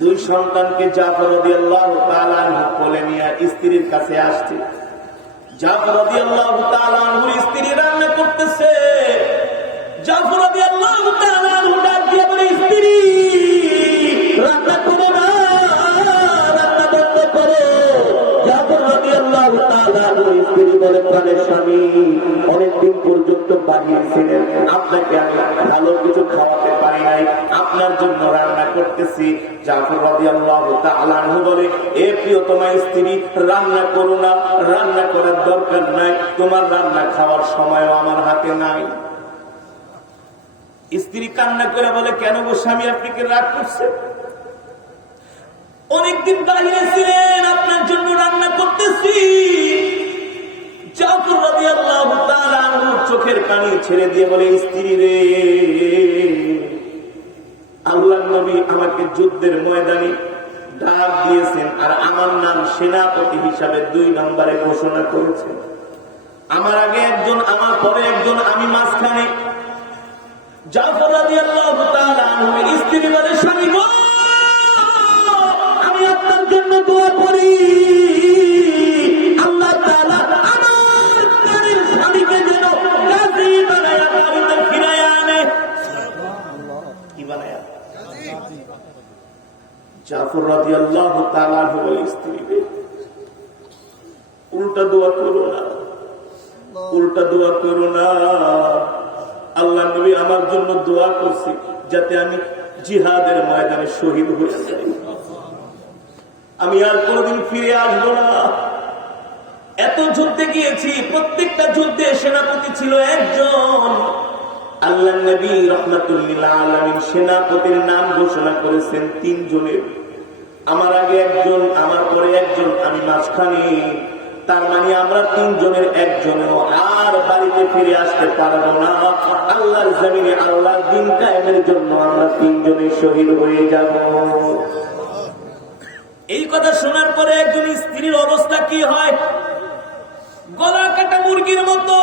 দুই সন্তানকে জাফর রাদিয়াল্লাহু তাআলা আনহু কোলে নিয়ে স্ত্রীর কাছে আসছে। জাফর রাদিয়াল্লাহু তাআলা আনহুর স্ত্রী রান্না করতেছে। জাফর রাদিয়াল্লাহু তাআলা আনহু ডাক দিয়ে বলে, স্ত্রী রান্না করো না, রান্না বন্ধ করো। জাফর রাদিয়াল্লাহু তাআলা আনহুর স্ত্রী বলে, প্রাণের স্বামী, অনেকদিন পর্যন্ত বানিয়েছিলেন, আপনাকে আমি ভালো কিছু খাওয়াতে পারি নাই, আপনার জন্য রান্না করতেছি। জাফর রাদিয়াল্লাহু তাআলা আনহু বলে, এ প্রিয়তমা স্ত্রী, রান্না করো না, রান্না করার দরকার নাই, তোমার রান্না খাওয়ার সময়ও আমার হাতে নাই। স্ত্রী কান্না করে বলে, কেন গো স্বামী, আপনি কি রাগ করছেন? অনেকদিন দাঁড়িয়ে ছিলেন, আপনার জন্য রান্না করতেছি। জাফর রাদিয়াল্লাহু তাআলা আনহু চোখের পানি ছেড়ে দিয়ে বলে, স্ত্রী রে, আল্লাহর নবী আমাকে যুদ্ধের ময়দানে ডাক দিয়েছেন, আর আমার নাম সেনাপতি হিসাবে 2 নম্বরে ঘোষণা করেছেন। আমার আগে একজন, আমার পরে একজন, আমি মাঝখানে। জাফর রাদিয়াল্লাহু তাআলা আনহু স্ত্রী বলে, স্বামী গো, আমি আপনার জন্য দোয়া করি, আল্লাহ তাআলা আমার প্রাণের স্বামীকে যেন গাজী বানায়া বাড়িতে ফিরায়া আনে। কি বানায়া? জাফর রাদিয়াল্লাহু তাআলা আনহু বলে, স্ত্রী রে, উল্টা দোয়া করো না, উল্টা দোয়া করো না। আল্লাহ নবী আমার জন্য দোয়া করছে যাতে আমি জিহাদের ময়দানে শহীদ হয়ে যাই, আমি আর কোনদিন ফিরে আসবো না। এত যুদ্ধে গিয়েছি, প্রত্যেকটা যুদ্ধে সেনাপতি ছিল একজন। আল্লাহ নবী রাহমাতুল লিল আলামিন সেনাপতির নাম ঘোষণা করেছেন 3 জনের। আমার আগে একজন, আমার পরে একজন, আমি মাঝখানে। তার মানে আমরা 3 জনের একজনও আর বাড়িতে ফিরে আসতে পারবো না। আল্লাহর জমিনে আল্লাহর দ্বীন কায়েমের জন্য আমরা 3 জনে শহীদ হয়ে যাব। এই কথা শোনার পরে একজন স্ত্রীর অবস্থা কি হয়? গলা কাটা মুরগির মতো।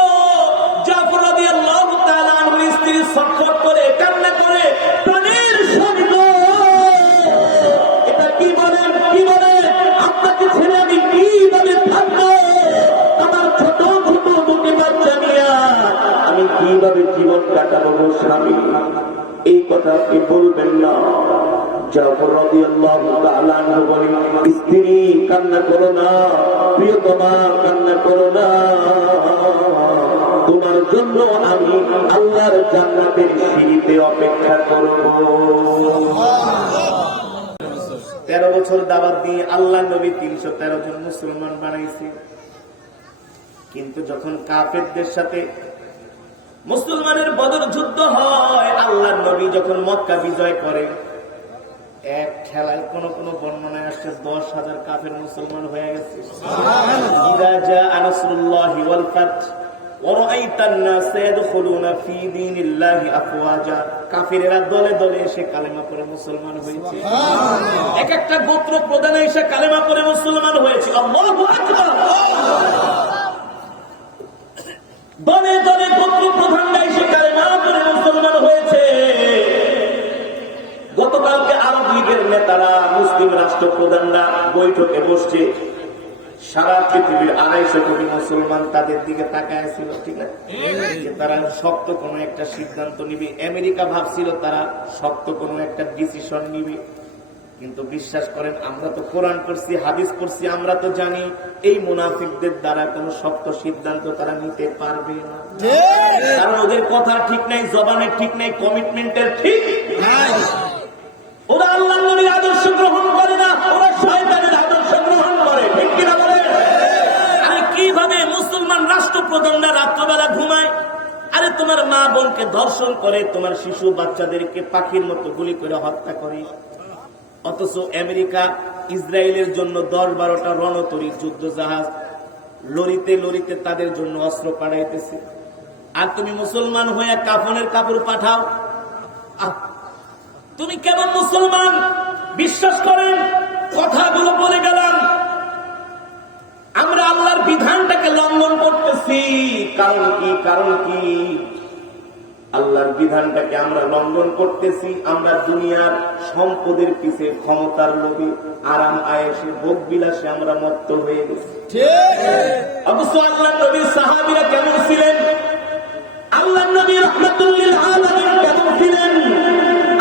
জাফর রাদিয়াল্লাহু তাআলা আনহুর স্ত্রী ছটফট করে কান্না করে, প্রাণের স্বামী গো, এটা কি বলেন, কি বলেন, আপনাকে ছেড়ে আমি কিভাবে থাকবো? আমার ছোট ছোট দুটি বাচ্চা নিয়ে আমি কিভাবে জীবন কাটাবো গো স্বামী? এই কথা আপনি বলবেন না। জাফর রাদিয়াল্লাহু তাআলা আনহু বলেন, স্ত্রী কান্না করো না, প্রিয়তমা কান্না করো না, তোমার জন্য আমি আল্লাহর জান্নাতের সিঁড়িতে অপেক্ষা করব। 13 বছর দাওয়াত দিয়ে আল্লাহর নবী 313 জন মুসলমান বানাইছে। কিন্তু যখন কাফেরদের সাথে মুসলমানের বদর যুদ্ধ হয়, আল্লাহর নবী যখন মক্কা বিজয় করে, এক খেলায় কোন কোন বর্ণনায় আসছে 10,000 কাফের মুসলমান হয়ে গেছে। ইযা জাআ নাসরুল্লাহি ওয়াল ফাত ওয়া রাআইতান নাস ইয়াদখুলুনা ফী দীনিল্লাহি আফওয়াজা, কাফেররা দলে দলে এসে কালেমা পড়ে মুসলমান হয়েছে। এক একটা গোত্র প্রধান এসে কালেমা পড়ে মুসলমান হয়েছে। আল্লাহু আকবার। দলে দলে গোত্র প্রধানরা এসে কালেমা পড়ে মুসলমান হয়েছে। গতকালকে আরব লীগের নেতারা, মুসলিম রাষ্ট্র প্রধানরা বৈঠকে বসছে। সারা পৃথিবীর 250 কোটি মুসলমান তাদের দিকে তাকায় ছিল, ঠিক না? তারা শক্ত কোনো একটা সিদ্ধান্ত নিবে। আমেরিকা ভাবছিল তারা শক্ত কোনো একটা ডিসিশন নিবে। কিন্তু বিশ্বাস করেন, আমরা তো কোরআন পড়ছি, হাদিস পড়ছি, আমরা তো জানি এই মুনাফিকদের দ্বারা কোনো শক্ত সিদ্ধান্ত তারা নিতে পারবে না। কারণ ওদের কথা ঠিক নাই, জবানের ঠিক নাই, কমিটমেন্টের ঠিক নাই। ওরা আল্লাহর নবীর আদর্শ গ্রহণ করে না, ওরা শয়তানের আদর্শ গ্রহণ করে, ঠিক কিনা বলে? আরে কিভাবে মুসলমান রাষ্ট্রপ্রধানরা রাত্রবেলা ঘুমায়? আরে তোমার মা বোনকে ধর্ষণ করে, তোমার শিশু বাচ্চাদেরকে পাখির মতো গুলি করে হত্যা করে। অথচ আমেরিকা ইসরায়েলের জন্য 10-12টা রণতরী যুদ্ধ জাহাজ লরিতে লরিতে তাদের জন্য অস্ত্র পাঠাইতেছে। আর তুমি মুসলমান হয়ে কাফনের কাপড় পাঠাও। তুমি কেমন মুসলমান? বিশ্বাস করেন, কথাগুলো বলে গেলাম, আমরা আল্লাহর বিধানটাকে লঙ্ঘন করতেছি। কারণ কি? কারণ কি? আল্লাহর বিধানটাকে আমরা লঙ্ঘন করতেছি। আমরা দুনিয়ার সম্পদের পিছে, ক্ষমতার লোভে, আরাম আয়েশে, ভোগ বিলাসে আমরা মত্ত হয়ে গেছি। অবশ্য আল্লাহর নবীর সাহাবীরা কেমন ছিলেন? আল্লাহর নবী রাহমাতুল লিল আলামিন কেমন ছিলেন?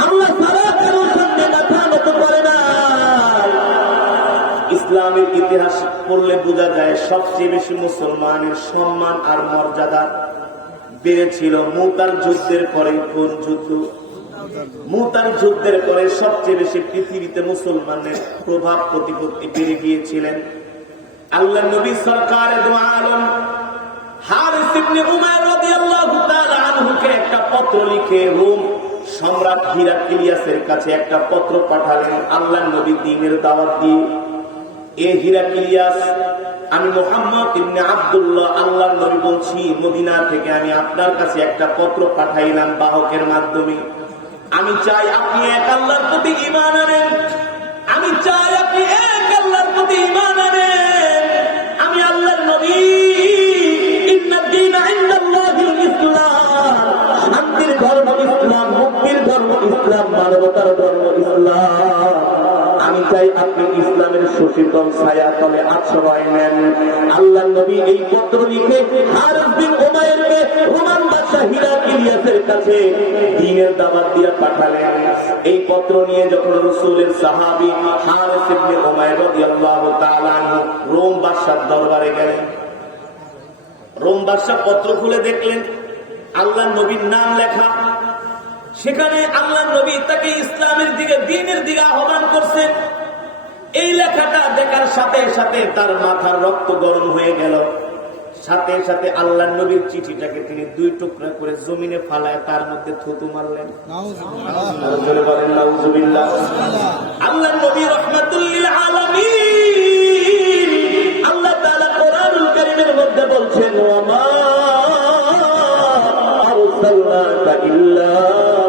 আল্লাহ তাআলা কারোর সামনে মাথা নত করে না। ইসলামের ইতিহাস পড়লে বোঝা যায় সবচেয়ে বেশি মুসলমানের সম্মান আর মর্যাদা বেড়েছিল মুতার যুদ্ধের পরে। কোন যুদ্ধ? মুতার যুদ্ধের পরে সবচেয়ে বেশি পৃথিবীতে মুসলমানের প্রভাব প্রতিপত্তি বেড়ে গিয়েছিলেন। আল্লাহ নবী সরকার দু আলম হারিস ইবনে উমাইর রাদিয়াল্লাহু তাআলা আনহুকে একটা পত্র লিখে রোম সম্রাট হিরাক্লিয়াসের কাছে একটা পত্র পাঠালেন আল্লাহ নবী দ্বীনের দাওয়াত দিয়ে। এ হিরাক্লিয়াস, আমি মুহাম্মদ ইবনে আব্দুল্লাহ আল্লাহর নবী বলছি, মদিনা থেকে আমি আপনার কাছে একটা পত্র পাঠাইলাম বাহকের মাধ্যমে। আমি চাই আপনি এক আল্লাহর প্রতি ঈমান আনেন। আমি চাই আপনি এক আল্লাহর প্রতি ঈমান আনেন। আমি আল্লাহর নবী, ইন্নাদ দীনা ইনদাল্লাহিল ইসলাম, শান্তির ধর্ম ইসলাম, মুক্তির ধর্ম ইসলাম, মানবতার ধর্ম ইসলাম। আমি চাই আপনি ইসলামের সুশীতল ছায়া তলে আশ্রয় নেন। আল্লাহ নবী এই পত্র লিখে হারিস বিন উমাইরকে রোমান বাদশা হিরাক্লিয়াসের কাছে দ্বীনের দাওয়াত দিয়ে পাঠালেন। এই পত্র নিয়ে যখন রাসূলের সাহাবী হারিস ইবনে উমাইর রাদিয়াল্লাহু তাআলা আনহু রোম বাদশার দরবারে গেলেন, রোম বাদশা পত্র খুলে দেখলেন আল্লাহ নবীর নাম লেখা। সেখানে আল্লাহ নবী তাকে ইসলামের দিকে, দ্বীনের দিকে আহ্বান করছেন। এই লেখাটা দেখার সাথে সাথে তার মাথার রক্ত গরম হয়ে গেল। সাথে সাথে আল্লাহ নবীর চিঠিটাকে তিনি দুই টুকরা করে জমিনে ফালায় তার মধ্যে থুতু মারলেন। নাউজুবিল্লাহ। আল্লাহ নবী রাহমাতুল লিল আলামিন, আল্লাহ তাআলা কোরআনুল কারীমের মধ্যে বলছেন, ওয়া মা আরসালনাকা ইল্লা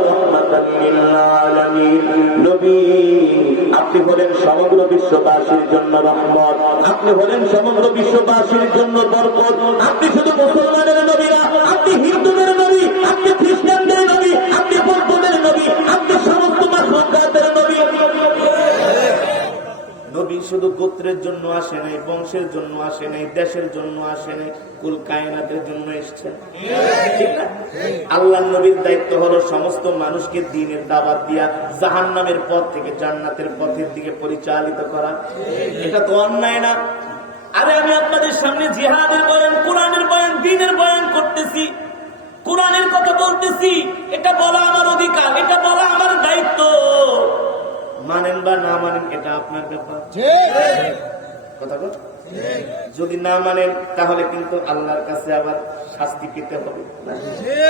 রাহমাতাল লিল আলামিন। নবী, আপনি হলেন সমগ্র বিশ্ববাসীর জন্য রহমত, আপনি হলেন সমগ্র বিশ্ববাসীর জন্য বরকত। আপনি শুধু মুসলমানের নবী না, আপনি হিন্দুদের নবী, আপনি খ্রিস্টানদের নবী, আপনি বৌদ্ধদের নবী, আপনি সমস্ত মাখলুকাতের নবী। নবী শুধু গোত্রের জন্য আসে নাই, বংশের জন্য আসে নাই, দেশের জন্য আসে নাই, কুল কায়নাতের জন্য এসেছেন। ঠিক না? আল্লাহর নবীর দায়িত্ব হলো সমস্ত মানুষকে দ্বীনের দাওয়াত দিয়া জাহান্নামের পথ থেকে জান্নাতের পথের দিকে পরিচালিত করা। এটা তো অন্যায় না? আরে আমি আপনাদের সামনে জিহাদের বয়ান, কোরআনের বয়ান, দ্বীনের বয়ান করতেছি, কোরআনের কথা বলতেছি। এটা বলা আমার অধিকার, এটা বলা আমার দায়িত্ব। মানেন বা না মানেন এটা আপনার ব্যাপার। কথা বল। যদি না মানেন তাহলে কিন্তু আল্লাহর কাছে আবার শাস্তি পেতে হবে।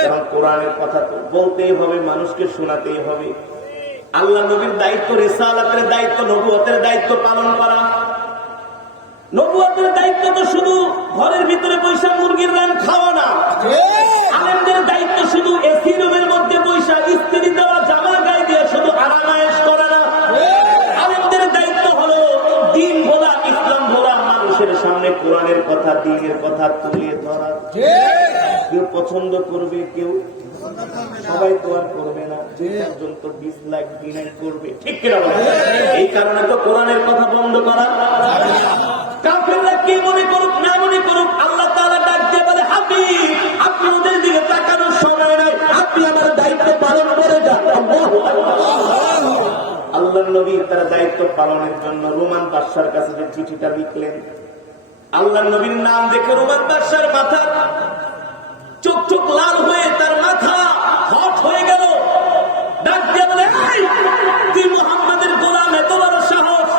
কারণ কোরআনের কথা তো বলতেই হবে, মানুষকে শোনাতেই হবে। আল্লাহ নবীর দায়িত্ব, রিসালাতের দায়িত্ব, নবুয়তের দায়িত্ব পালন করা। নবুয়তের দায়িত্ব তো শুধু ঘরের ভিতরে পয়সা মুরগির রান খাওয়া না। আলেমদের দায়িত্ব শুধু এসি রুমের মধ্যে পয়সা ইস্ত্রি দেওয়া, জামা গায়ে দিয়ে শুধু আরামায়েশ করা না। আলেমদের দায়িত্ব হলো দ্বীন বলা, ইসলাম বলা, মানুষের সামনে কোরআনের কথা, দ্বীনের কথা তুলে ধরা। কেউ পছন্দ করবে, কেউ সবাই তো আর করবে না। একজন তো ডিসলাইক করবে, ঠিক কিনা? এই কারণে তো কোরআনের কথা বন্ধ করা। কাফেররা কি মনে করুক না মনে করুক, আল্লাহ তাআলা ডাক দিয়ে বলে, হাবিব, আপনি ওদের দিকে তাকানোর সময় নাই, আপনি আমার দায়িত্ব পালন করে যান। আল্লাহর নবী তার দায়িত্ব পালনের জন্য রোমান বাদশার কাছে যে চিঠিটা লিখলেন, আল্লাহর নবীর নাম দেখে রোমান বাদশার মাথা চোখ চোখ লাল হয়ে, তার মাথা হট হয়ে গেল। ডাক দিয়ে বলে, তুই মুহাম্মাদের গোলাম, এত বড় সাহস,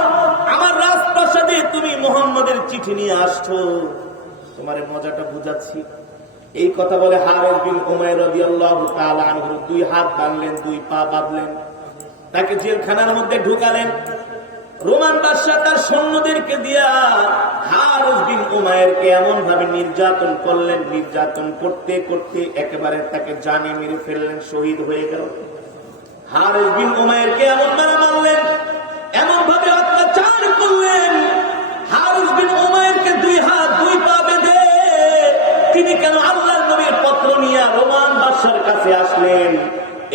আমার রাজপ্রাসাদে তুমি মুহাম্মাদের চিঠি নিয়ে আসছো? তোমার মজাটা বুঝাচ্ছি। এই কথা বলে হারিস বিন উমাইর রাদিয়াল্লাহু তাআলা আনহু দুই হাত বাঁধলেন, দুই পা বাঁধলেন, তাকে জেলখানার মধ্যে ঢুকালেন। রোমান বাদশা তার সৈন্যদেরকে দিয়া হারিস বিন উমাইরকে এমন ভাবে নির্যাতন করলেন, নির্যাতন করতে করতে একেবারে তাকে জানে মেরে ফেললেন, শহীদ হয়ে গেল। হারিস বিন উমাইরকে এমন ভাবে মারলেন, এমন ভাবে অত্যাচার করলেন, হারিস বিন উমাইরকে দুই হাত দুই পা বেঁধে তিনি কেন আল্লাহর নবীর পত্র নিয়ে রোমান বাদশার কাছে আসলেন।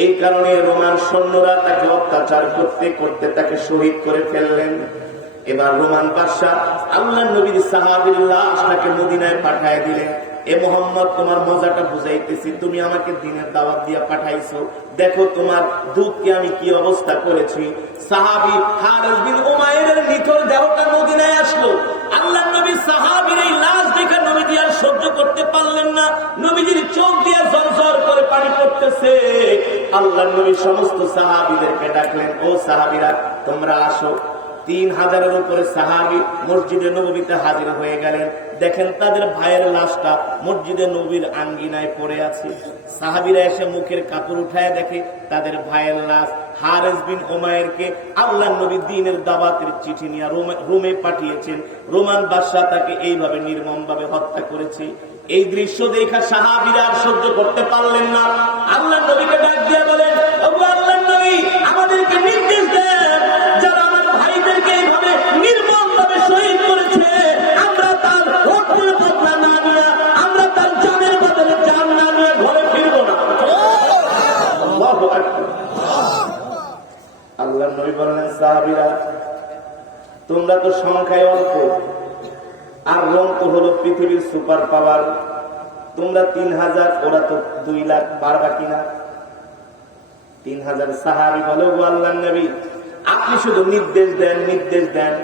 এই কারণে রোমান সৈন্যরা তাকে অত্যাচার করতে করতে তাকে শহীদ করে ফেললেন। এবার রোমান বাদশা আল্লাহর নবীর সাহাবীর লাশটাকে মদিনায় পাঠায় দিলেন। এ মোহাম্মদ, তোমার মজাটা বুঝাইতেছি, তুমি আমাকে দিনের দাওয়াত দিয়ে পাঠাইছো, দেখো তোমার দুধকে আমি কি অবস্থা করেছি। সাহাবী হারিস বিন উমাইরের নিথর দেহটা মদিনায় আসলো। আল্লাহর নবী সাহাবীর এই লাশ দেখে নবীজি আর সহ্য করতে পারলেন না। নবীজির চোখ দিয়ে ঝরঝর করে পানি পড়তেছে। আল্লাহর নবী সমস্ত সাহাবীদেরকে ডাকলেন, ও সাহাবীরা তোমরা আসো। 3000-এর উপরে সাহাবী মসজিদে নববীতে হাজির হয়ে গেলেন। দেখেন তাদের ভাইয়ের লাশটা মসজিদে নবীর আঙ্গিনায় পড়ে আছে। সাহাবীরা এসে মুখের কাপড় উঠায় দেখে তাদের ভাইয়ের লাশ। হারিস বিন উমাইরকে আল্লাহর নবী দ্বীনের দাওয়াতের চিঠি নিয়ে রোমে পাঠিয়েছেন। রোমান বাদশা তাকে এইভাবে নির্মমভাবে হত্যা করেছে। এই দৃশ্য দেখা সাহাবীরা আর সহ্য করতে পারলেন না। আল্লাহর নবীকে ডাক দিয়ে বলেন, ওগো আল্লাহর নবী, আমাদেরকে নির্দেশ দেন, যারা আমার ভাইদেরকে এইভাবে নির্মমভাবে শহীদ করেছে, আমরা তার রক্তের বদলা না নিয়ে, আমরা তার জানের বদলে জান না নিয়ে ঘরে ফিরব না। আল্লাহু আকবার। আল্লাহর নবী বললেন, সাহাবীরা তোমরা তো সংখ্যায় অল্প, আর রং তো হলো পৃথিবীর সুপার পাওয়ার। তোমরা 3000, ওরা তো 2 লাখ, পারবা কিনা? 3000 সাহাবী বলে, ও আল্লাহর নবী, আপনি শুধু নির্দেশ দেন, নির্দেশ দেন,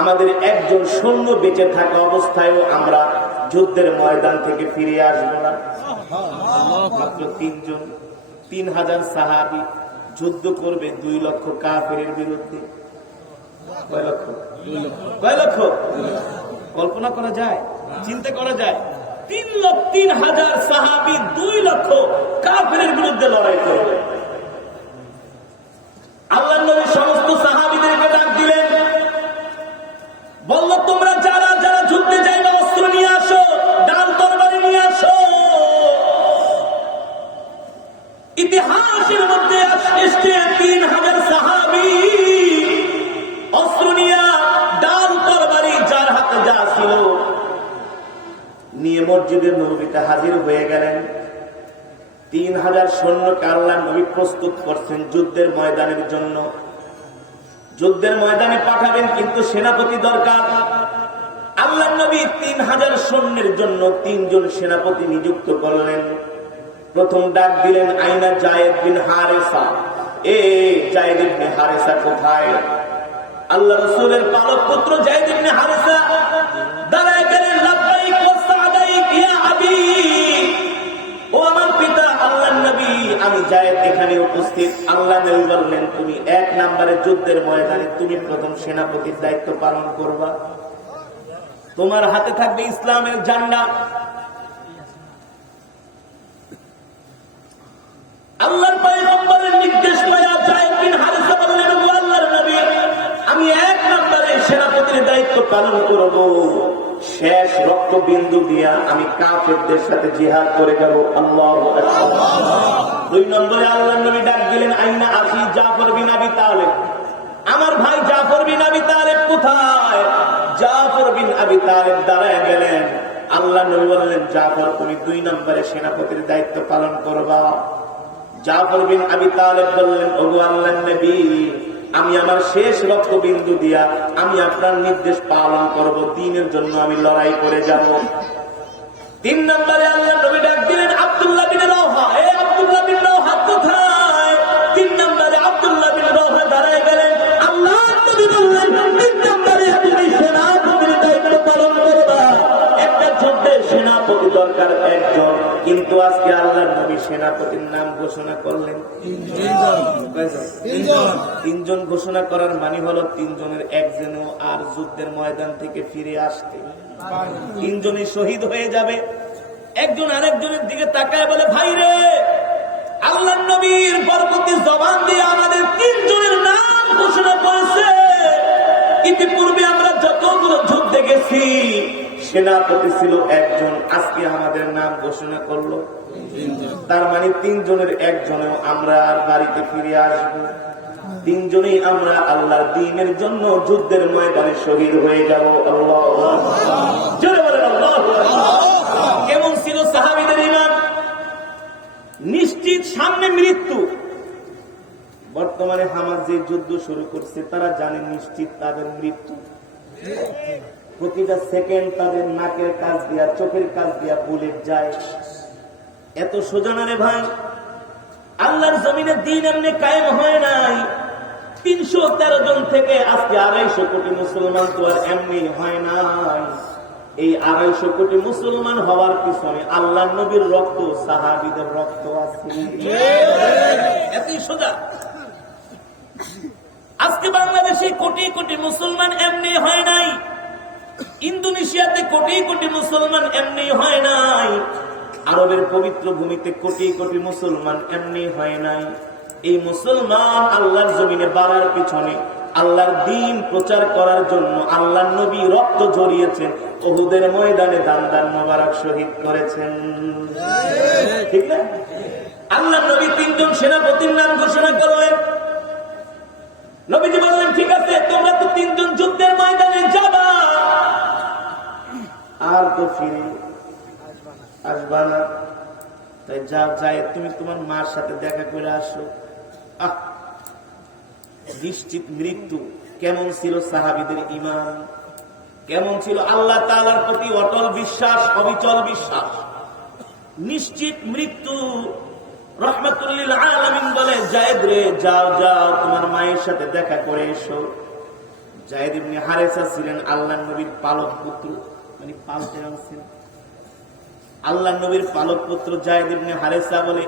আমাদের একজন সৈন্য বেঁচে থাকা অবস্থায়ও আমরা যুদ্ধের ময়দান থেকে ফিরে আসবো না। মাত্র 3 জন, 3000 সাহাবী যুদ্ধ করবে 2 লক্ষ কাফেরের বিরুদ্ধে। কয় লক্ষ? 2 লক্ষ। কল্পনা করা যায়, চিন্তা করা যায়? 3,000 সাহাবী 2 লক্ষ কাফেরের বিরুদ্ধে লড়াই করবে। আল্লাহর নবী সমস্ত সাহাবীদেরকে ডাক দিলেন, বলল, তোমরা যারা যারা যুদ্ধে যাইবে অস্ত্র নিয়ে আসো, ডাল তরবারি নিয়ে আসো। ইতিহাসের মধ্যে এসেছে 3000 সাহাবী অস্ত্র নিয়ে, ডাল তরবারি যার হাতে যা ছিল নিয়ে মসজিদের নববীতে হাজির হয়ে গেলেন। 3000 সৈন্যকে আল্লাহর নবী প্রস্তুত করছেন যুদ্ধের ময়দানের জন্য। যুদ্ধের ময়দানে পাঠাবেন, কিন্তু সেনাপতি দরকার। আল্লাহর নবী 3000 সৈন্যের জন্য 3 জন সেনাপতি নিযুক্ত করলেন। প্রথম ডাক দিলেন, আইনা যায়েদ বিন হারেসা, এ যায়েদ ইবনে হারেসা কোথায়? আল্লাহ রাসূলের পালক পুত্র যায়েদ ইবনে হারেসা দাঁড়ায় গেলেন, লাব্বাইক ওয়া সাদাইক ইয়া আবি, ও আমার পিতা আল্লাহর নবী, আমি যায়েদ এখানে উপস্থিত। আল্লাহ নবী বললেন, তুমি 1 নম্বরে যুদ্ধের ময়দানে তুমি প্রথম সেনাপতির দায়িত্ব পালন করবা। তোমার হাতে থাকবে ইসলামের ঝান্ডা। আল্লাহর পয়গম্বরের নির্দেশ পায়া যায়েদ বিন হারেসা বললেন, ও আল্লাহর নবী, আমি 1 নম্বরে সেনাপতির দায়িত্ব পালন করব। শেষ রক্তবিন্দু দিয়া আমি কাফেরদের সাথে জিহাদ করে যাব। আল্লাহু আকবার। 2 নম্বরে আল্লাহর নবী ডাক দিলেন, আইনা আখি জাফর বিন আবি তালেব, আমার ভাই জাফর বিন আবি তালেব কোথায়? জাফর বিন আবি তালেব দাঁড়ায় গেলেন। আল্লাহর নবী বললেন, জাফর তুমি 2 নম্বরে সেনাপতির দায়িত্ব পালন করবা। জাফর বিন আবি তালেব বললেন, ওগো আল্লাহর নবী, আমি আমার শেষ রক্তবিন্দু দিয়া আমি আপনার নির্দেশ পালন করব, দ্বীনের জন্য আমি লড়াই করে যাব। 3 নম্বরে আল্লাহর নবী ডাক দিলেন, আব্দুল্লাহ বিন রাওহা, এ আব্দুল্লাহ বিন রাওহা কোথায়? 3 নম্বরে আব্দুল্লাহ বিন রাওহা দাঁড়ায় গেলেন। আল্লাহর নবী বললেন, 3 নম্বরে তুমি সেনাপতির দায়িত্ব পালন করবা। একটা যুদ্ধের সেনাপতি দরকার একজন, কিন্তু আজকে আল্লাহর নবী সেনাপতির নাম ঘোষণা করলেন 3 জন। ঘোষণা করার মানে হলো 3 জনের একজনও আর যুদ্ধের ময়দান থেকে ফিরে আসতে 3 জনই শহীদ হয়ে যাবে। একজন আরেকজনের দিকে তাকায় বলে, ভাই রে, আল্লাহর নবীর বরকতি জবান দিয়ে আমাদের 3 জনের নাম ঘোষণা করেছে। ইতিপূর্বে আমরা যতগুলো যুদ্ধে গেছি সেনাপতি ছিল একজন, আজকে আমাদের নাম ঘোষণা করলো। তার মানে 3 জনের একজনেও আমরা আর বাড়িতে ফিরে আসবো। 3 জনেই আমরা আল্লাহর দ্বীনের জন্য যুদ্ধের ময়দানে শহীদ হয়ে যাব। আল্লাহু আকবার। জোরে বলেন আল্লাহু আকবার। কেমন ছিল সাহাবীদের ঈমান? নিশ্চিত সামনে মৃত্যু। বর্তমানে হামাস যে যুদ্ধ শুরু করছে তারা জানে নিশ্চিত তাদের মৃত্যু। প্রতিটা সেকেন্ড তাদের নাকের কাজ দিয়া চোখের কাজ দিয়া বুলেট যায়। এত সোজা না রে ভাই। আল্লাহর জমিনে দিন এমনি কায়েম হয় নাই। 313 জন থেকে আজকে 250 কোটি মুসলমান তো আর এমনি হয় নাই। এই 250 কোটি মুসলমান হওয়ার পিছনে আল্লাহর নবীর রক্ত, সাহাবীদের রক্ত আছে। এতই সোজা। আজকে বাংলাদেশে কোটি কোটি মুসলমান এমনি হয় নাই। ইন্দোনেশিয়াতে কোটি কোটি মুসলমান এমনি হয় নাই। আরবের পবিত্র ভূমিতে কোটি কোটি মুসলমান এমনি হয় নাই। এই মুসলমান আল্লাহর জমিনে বাড়ার পিছনে, আল্লাহর দ্বীন প্রচার করার জন্য আল্লাহর নবী রক্ত ঝরিয়েছেন, উহুদের ময়দানে দান দান মোবারক শহীদ করেছেন। ঠিক না? আল্লাহর নবী 3 জন সেনাপতির নাম ঘোষণা করলেন। নবীজি বললেন, ঠিক আছে, তোমরা তো 3 জন যুদ্ধের ময়দানে যাবা, আর তো ফিরে আসবা না। তাই যাও, যাই তুমি তোমার মার সাথে দেখা করে আসো। নিশ্চিত মৃত্যু। কেমন ছিল সাহাবীদের ঈমান, কেমন ছিল আল্লাহ তাআলার প্রতি অটল বিশ্বাস, অবিচল বিশ্বাস। নিশ্চিত মৃত্যু। রাহমাতুল লিল আলামিন বলে, যায়েদ রে, যাও যাও তোমার মায়ের সাথে দেখা করে এসো। যায়েদ ইবনে হারেসা ছিলেন আল্লাহর নবীর পালক পুত্র, মানে পালতে আনছেন। আল্লাহর নবীর পালক পুত্র যায়েদ ইবনে হারেসা বলে,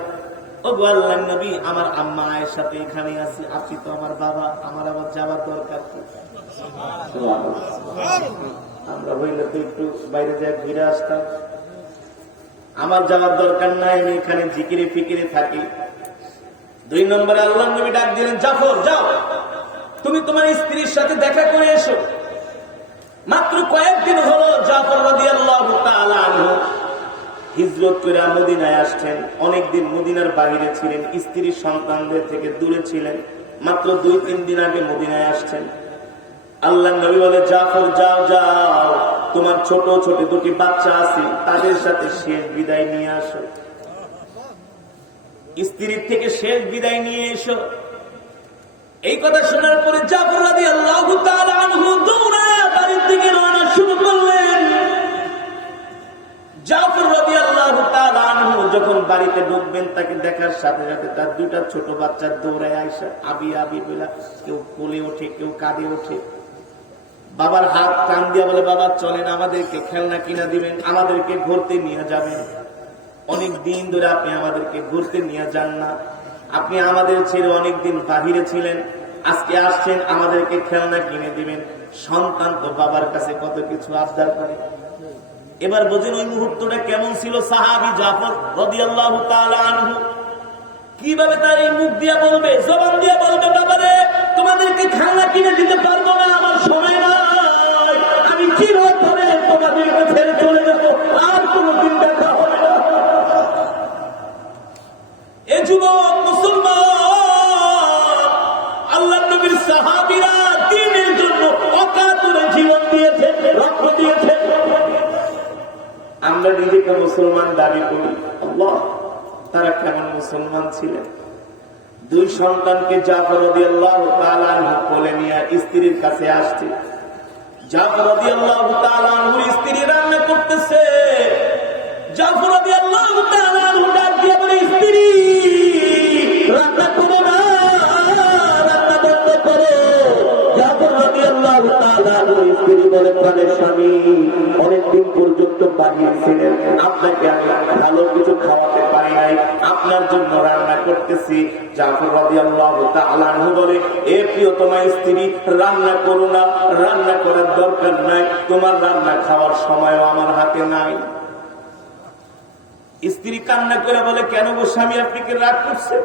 ও গো আল্লাহর নবী, আমার আম্মা মায়ের সাথে এখানে আছি, আপনি তো আমার বাবা, আমার আবার যাওয়ার দরকার কি? আমরা হইলে তো একটু বাইরে যা ঘুরে আসতাম। আমার যাওয়ার দরকার নাই, আমি এখানে জিকিরে ফিকিরে থাকি। 2 নম্বরে আল্লাহর নবী ডাক দিলেন, জাফর যাও, তুমি তোমার স্ত্রীর সাথে দেখা করে এসো। মাত্র কয়েকদিন হলো জাফর রাদিয়াল্লাহু তাআলা আনহু হিজরত করে মদিনায় আসছেন। অনেকদিন মদিনার বাইরে ছিলেন, স্ত্রী সন্তানদের থেকে দূরে ছিলেন। মাত্র 2-3 দিন আগে মদিনায় আসছেন। আল্লাহর নবী বলে, জাফর যাও যাও, তোমার ছোট ছোট 2টি বাচ্চা আছে, তাদের সাথে শেষ বিদায় নিয়ে আসো। স্ত্রীর থেকে শেষ বিদায় নিয়ে এসো। এই কথা শোনার পরে জাফর রাদিয়াল্লাহু তাআলা আনহু দৌড়ায় বাড়ির দিকে রওনা শুরু করলেন। জাফর রাদিয়াল্লাহু তাআলা আনহু যখন বাড়িতে ঢুকবেন, তাকে দেখার সাথে সাথে তার 2টা ছোট বাচ্চা দৌড়ায় আইসা আবি আবি বলে, কেউ কোলে ওঠে, কেউ কাঁধে ওঠে। বাবার হাত টান দিয়া বলে, বাবা চলেন, আমাদেরকে খেলনা কিনা দিবেন, আমাদেরকে ঘুরতে নিয়ে যাবেন। অনেক দিন ধরে আপনি আমাদেরকে ঘুরতে নিয়ে যান না, আপনি আমাদের ছেড়ে অনেকদিন বাহিরে ছিলেন, আজকে আসছেন, আমাদেরকে খেলনা কিনে দিবেন। সন্তান তো বাবার কাছে কত কিছু আবদার করে। এবার বোঝেন ওই মুহূর্তটা কেমন ছিল। সাহাবী জাফর রাদিয়াল্লাহু তাআলা আনহু কিভাবে তার এই মুখ দিয়া বলবে, জবান দিয়া বলবে, বাবারে তোমাদেরকে খেলনা কিনে দিতে পারবো না, আমার সময় নাই, আমি চিরতরে তোমাদেরকে ছেড়ে চলে যাবো, আর কোনদিন দেখা হবে না। এ যুবক মুসলমান, আল্লাহর নবীর সাহাবীরা দ্বীনের জন্য অকাতরে জীবন দিয়েছেন, রক্ত দিয়েছেন। আমরা নিজেকে মুসলমান দাবি করি, আল্লাহ তারা কেমন মুসলমান ছিলেন। 2 সন্তানকে জাফর রাদিয়াল্লাহু তাআলা আনহু কোলে নিয়ে স্ত্রীর কাছে আসছে। জাফর রাদিয়াল্লাহু তাআলা আনহুর স্ত্রী রান্না করতেছে। জাফর রাদিয়াল্লাহু তাআলা আনহু ডাক দিয়ে বলে, স্ত্রী রান্না করো না, রান্না বন্ধ করো। জাফর রাদিয়াল্লাহু তাআলা আনহুর স্ত্রী বলে, প্রাণের স্বামী, অনেকদিন পর্যন্ত বাহির ছিলেন, আপনাকে আমি ভালো কিছু খাওয়াতে পারি নাই, আপনার জন্য রান্না করতেছি। জাফর রাদিয়াল্লাহু তাআলা আনহু বলে, এ প্রিয়তমা স্ত্রী, রান্না করো না, রান্না করার দরকার নাই, তোমার রান্না খাওয়ার সময়ও আমার হাতে নাই। স্ত্রী কান্না করে বলে, কেন গো স্বামী, আপনি কি রাগ করছেন?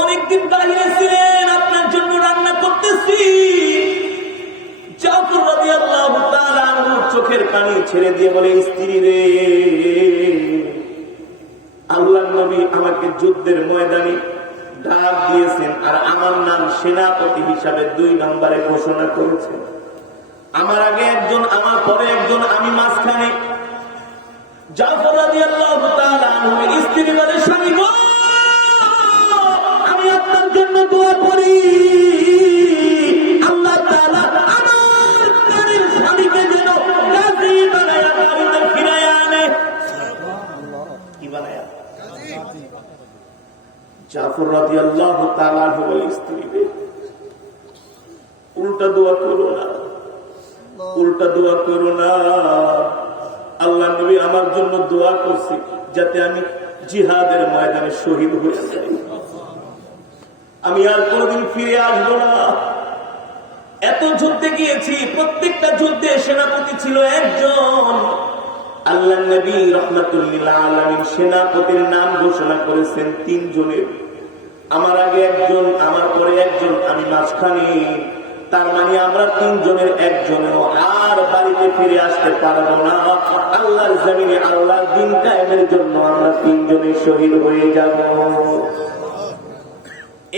অনেকদিন বাইরে ছিলেন, আপনার জন্য রান্না করতেছি। জাফর রাদিয়াল্লাহু তাআলা আনহু চোখের পানি ছেড়ে দিয়ে বলে, স্ত্রী রে, আল্লাহর নবী আমাকে যুদ্ধের ময়দানে ডাক দিয়েছেন, আর আমার নাম সেনাপতি হিসাবে 2 নম্বরে ঘোষণা করেছেন। আমার আগে একজন, আমার পরে একজন, আমি মাঝখানে। জাফর রাদিয়াল্লাহু তাআলা আনহু স্ত্রী বলে, স্বামী গো, আমি আপনার জন্য দোয়া করি আল্লাহ তাআলা আমার প্রাণের স্বামীকে যেন গাজী বানায়া বাড়িতে ফিরায় আনে। কি বানায়া? জাফর রাদিয়াল্লাহু তাআলা আনহু বলে, স্ত্রীকে উল্টা দোয়া করো না, উল্টা দোয়া করো না। আল্লাহ নবী আমার জন্য দোয়া করছে যাতে আমি জিহাদের ময়দানে শহীদ হয়ে যাই, আমি আর কোনদিন ফিরে আসবো না। এত যুদ্ধে গিয়েছি, প্রত্যেকটা যুদ্ধে সেনাপতি ছিল একজন। আল্লাহ নবী রাহমাতুল লিল আলামিন সেনাপতির নাম ঘোষণা করেছেন 3 জনের। আমার আগে একজন, আমার পরে একজন, আমি মাঝখানে। তার মানে আমরা 3 জনের একজনও আর বাড়িতে ফিরে আসতে পারবো না। আল্লাহর জমিনে আল্লাহর দ্বীন কায়েমের জন্য আমরা 3 জনে শহীদ হয়ে যাব।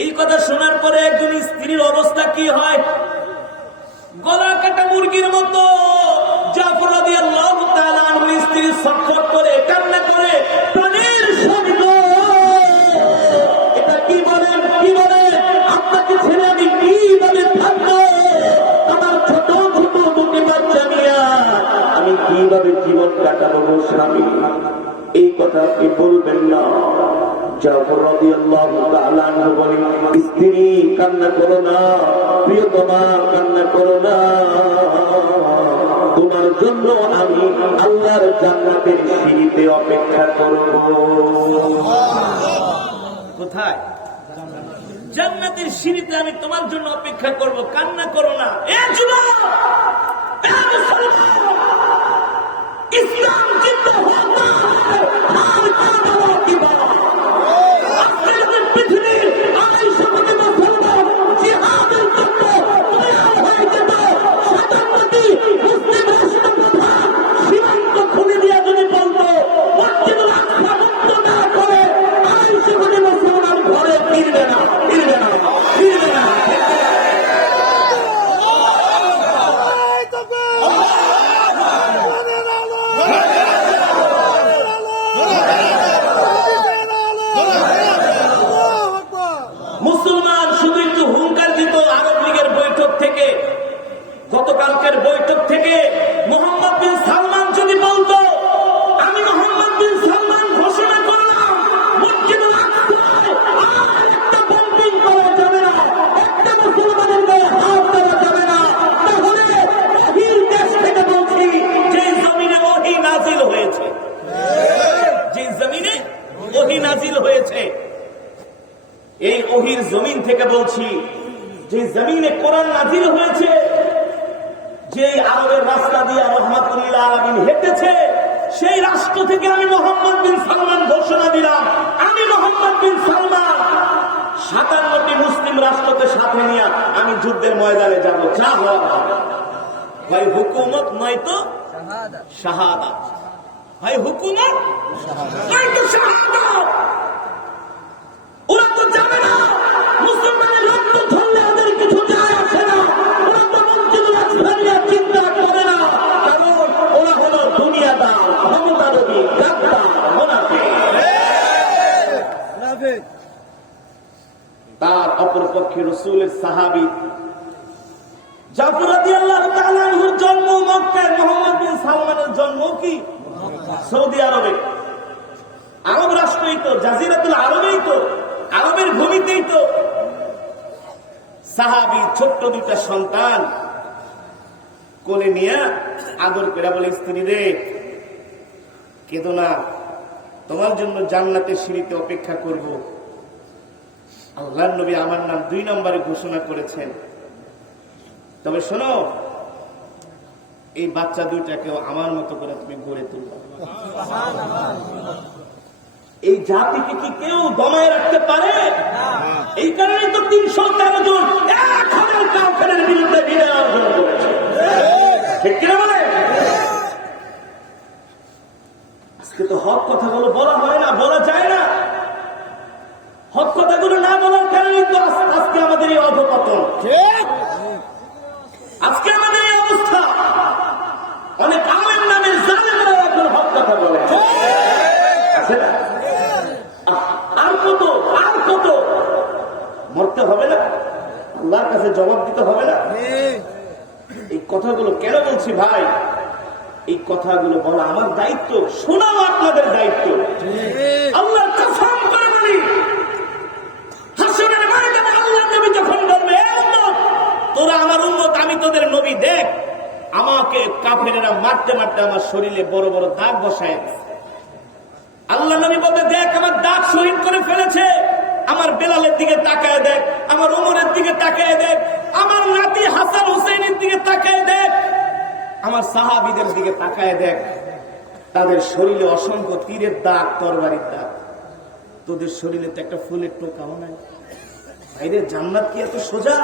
এই কথা শোনার পরে একজন স্ত্রীর অবস্থা কি হয়? গলা কাটা মুরগির মতো জাফর রাদিয়াল্লাহু তাআলা আনহু স্ত্রী ছটফট করে কান্না করে, প্রাণের স্বামী গো, এটা কি বলেন, কি বলেন? আপনাকে ছেড়ে আমি কিভাবে থাকবো? আমার ছোট ছোট দুটি বাচ্চা নিয়ে আমি কিভাবে জীবন কাটাবো গো স্বামী? এই কথা আপনি বলবেন না। জাফর রাদিয়াল্লাহু তাআলা আনহু বলেন, স্ত্রী কান্না করো না, প্রিয়তমা কান্না করো না, তোমার জন্য আমি আল্লাহর জান্নাতের সিঁড়িতে অপেক্ষা করব। কোথায়? জান্নাতের সিঁড়িতে আমি তোমার জন্য অপেক্ষা করব, কান্না করো না। এ যুবক, এ মুসলমান, ইসলাম জিন্দা হওয়া আর কারো কি বলা? পৃথিবীর আড়াইশো কোটি মুসলমান জিহাদের জন্য তৈরি হয়ে যেত, 57টি মুসলিম রাষ্ট্রপ্রধান সীমান্ত খুলে দিয়ে যদি বলতো মসজিদুল আকসা মুক্ত না করে 250 কোটি মুসলমান ঘরে ফিরবে না, ফিরবে না, ফিরবে না। মুসলমান শুধু একটু হুঙ্কার দিত আরব লীগের বৈঠক থেকে, গতকালকের বৈঠক থেকে। মোহাম্মদ বিন সালমান যদি বলতো, আমি মোহাম্মদ বিন সালমান ঘোষণা করলাম মসজিদুল আকসায় আর একটা বম্বিং করা যাবে না, একটা মুসলমানের গায়ে হাত দেওয়া যাবে না, তাহলে বাহির দেশ থেকে বলছি যে জমিনে ওহী নাজিল হয়েছে, যে জমিনে ওহী নাজিল হয়েছে, এই ওহীর জমিন থেকে বলছি, যে জমিনে কোরআন নাজিল হয়েছে, যে আরবের রাস্তা দিয়ে রাহমাতুল্লিল আলামিন হেঁটেছে, সেই রাষ্ট্র থেকে আমি মোহাম্মদ বিন সালমান ঘোষণা দিলাম, আমি মোহাম্মদ বিন সালমান 57টি মুসলিম রাষ্ট্রকে সাথে নিয়ে আমি যুদ্ধের ময়দানে যাব, যা হওয়ার হবে। ভাই হুকুমত নয়তো শাহাদাত, ভাই হুকুমত নয়তো শাহাদাত। ওরা তো যাবে না, মুসলমানের রক্ত ধরলে ওদের কিছু যায় আসে না, ওরা তো মসজিদুল আকসা নিয়ে চিন্তা করে না, কারণ ওরা হলো দুনিয়াদার, ক্ষমতালোভী, গাদ্দার, মুনাফিক। তার অপরপক্ষে রাসূলের সাহাবী জাফর রাদিয়াল্লাহু তাআলা আনহুর জন্ম মক্কায়, মুহাম্মদ বিন সালমানের জন্ম কি সৌদি আরবে। আরব রাষ্ট্রই তো, জাজিরাতুল আরবেই তো, আরবের ভূমিতেই তো। সাহাবী ছোট্ট 2টা সন্তান কোলে নিয়ে আদর করে বলে, স্ত্রী রে কেঁদো না, তোমার জন্য জান্নাতের সিঁড়িতে অপেক্ষা করব। আল্লাহর নবী আমার নাম 2 নম্বরে ঘোষণা করেছেন, তবে শোনো, এই বাচ্চা 2টাকেও আমার মতো করে তুমি গড়ে তুলবে। এই জাতিকে কি কেউ দমায় রাখতে পারে? এই কারণে তো 313 জন 1000 কাফেরের বিরুদ্ধে বিজয় অর্জন করেছে, ঠিক কিনা বলে? আজকে তো হক কথাগুলো বলা হয় না, বলা যায় না। হক কথাগুলো না বলার কারণে তো আজকে আমাদের এই অধঃপতন, আজকে আমাদের এই অবস্থা। অনেক আলেম নামের জালেমরা এখন হক কথা বলে। জবাব দিতে হবে না? এই কথাগুলো কেন বলছি ভাই? এই কথাগুলো বলা আমার দায়িত্ব, শোনাও আপনাদের দায়িত্ব। আল্লাহর কসম করে বলি, হাসরের ময়দানে আল্লাহর নবী যখন বলবে, এ উম্মত, তোরা আমার উম্মত, আমি তোদের নবী, দেখ আমাকে কাফেরেরা মারতে মারতে আমার শরীরে বড় বড় দাগ বসায়। আল্লাহ নবী বলবে, দেখ আমার দাগ শহীদ করে ফেলেছে, আমার বেলালের দিকে তাকায় দেখ, আমার ওমরের দিকে তাকায় দেখ, আমার নাতি হাসান হুসেনের দিকে তাকায় দেখ, আমার সাহাবীদের দিকে তাকায় দেখ, তাদের শরীরে অসংখ্য তীরের দাগ, তরবারির দাগ। তোদের শরীরে তো একটা ফুলের টোকাও নাই। ভাইরে, জান্নাত কি এত সোজা?